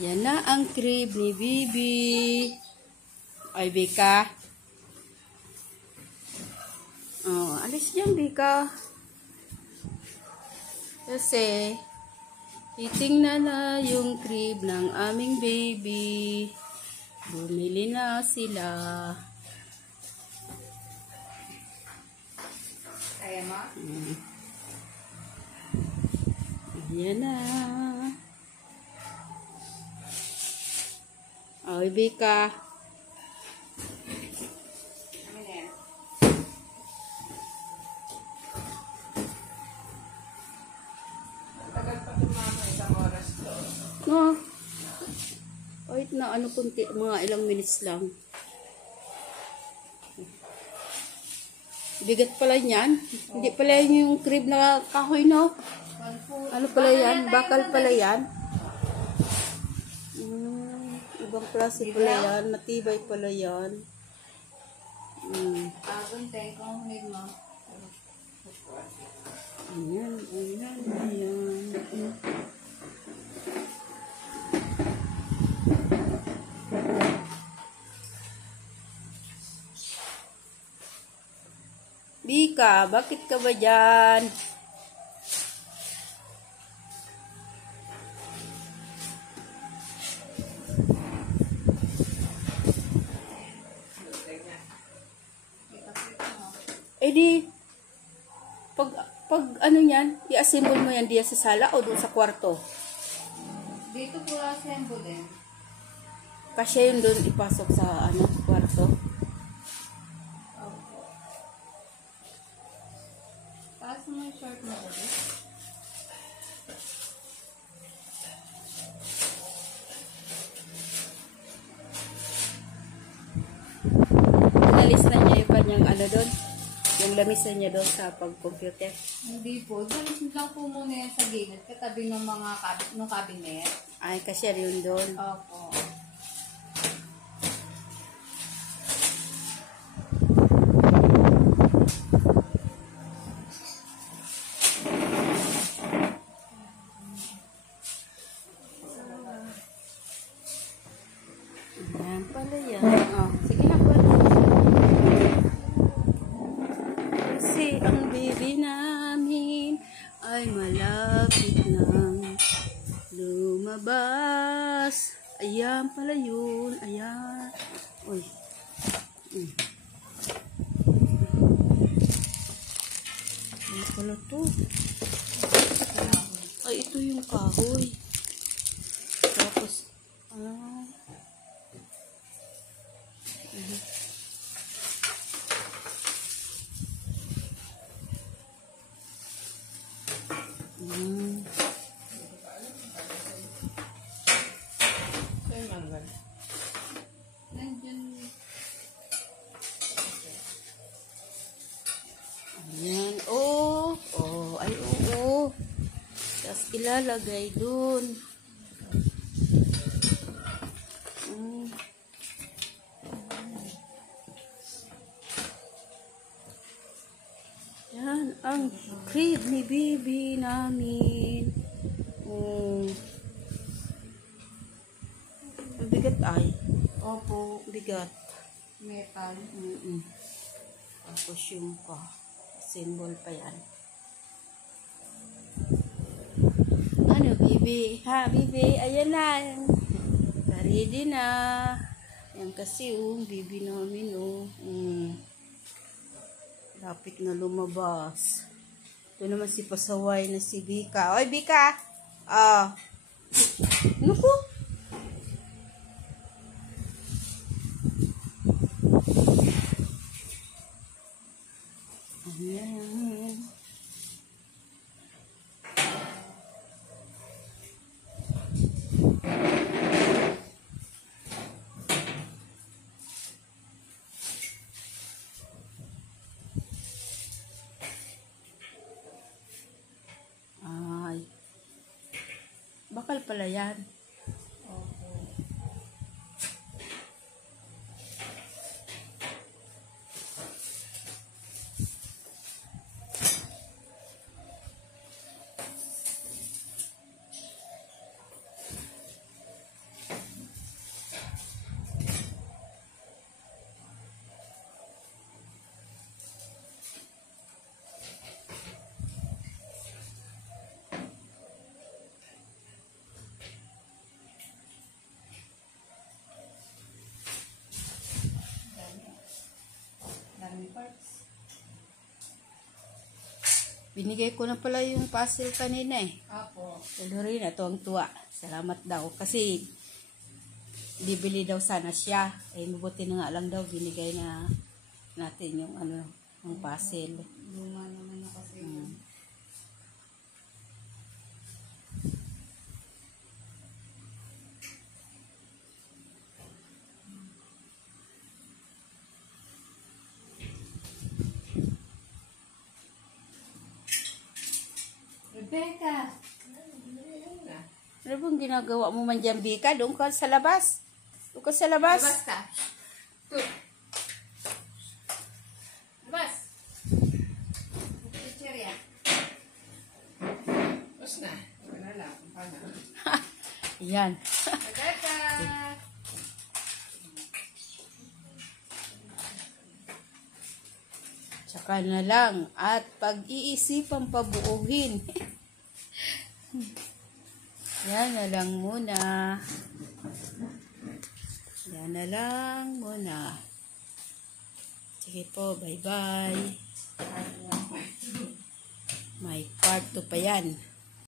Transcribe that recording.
Ayan na ang crib ni Bibi. Ay, Bika. Oh, alis dyan, Bika. Kasi, titingnan na yung crib ng aming baby. Bumili na sila. Kaya mo? Ayan na. Oh, Bika. Amin na yan. Tagal pa tumama isang oras to. No. Wait na, ano kunti, mga ilang minutes lang. Bigat pala yan. Hindi pala yun yung crib na kahoy, no? Ano pala yan? Bakal pala yan? Ibang klase pala yan. Matibay pala yan. Agon, tayo kung hunig mo. Ayan, ayan, ayan. Bika, bakit ka ba dyan? Eh di, pag ano yan, i-assemble mo yan diya sa sala o doon sa kwarto? Dito po assemble din. Kasi yun doon ipasok sa ano, kwarto. Taas mo yung short mo dito. Inalis na niya yung kanyang ano doon, yung lamisan niya doon sa pag-computer. Hindi po. Dalis lang po muna yan sa gilid. Katabi ng mga cabinet. Ay, kasi yun doon. Opo. Ayan pala yan. Oh, sige na po. Kasi ang baby namin ay malapit nang lumabas. Ayan pala yun. Ayan. Uy. Ayan pala to. Ay, ito yung kahoy. Tapos, Nandiyan. ayan. Oh. Oh. Ay, oo. Tapos ilalagay dun. Yan ang crib ni Bibi namin. Bigat ay. Opo. Bigat. Metal. Tapos yung symbol pa yan. Ano, Bibi? Ha, Bibi? Ayan na. Ready na. Yan kasi, Bibi namin, lapit na lumabas. Ito naman si pasaway na si Bika. Oy, Bika! Ano ko? Ayan. Ay. Bakal pala yan. Opo. Binigay ko na pala yung puzzle kanina eh. Apo. Lorena, tuwang-tuwa. Salamat daw. Kasi, bibili daw sana siya. Eh, mabuti na nga lang daw, binigay na natin yung ano, yung puzzle. Luma naman na kasi. Rebecca! Ano bang ginagawa mo man dyan, Bika? Doon ka sa labas. Doon ka sa labas. Labas ka. Ito. Labas. Chicheria. Labas na. Wala lang. Paano? Yan. Rebecca! Tsaka na lang. At pag-iisipang pabuuhin. Yan na lang muna. Yan na lang muna. Sige po, bye-bye. May part 2 pa yan.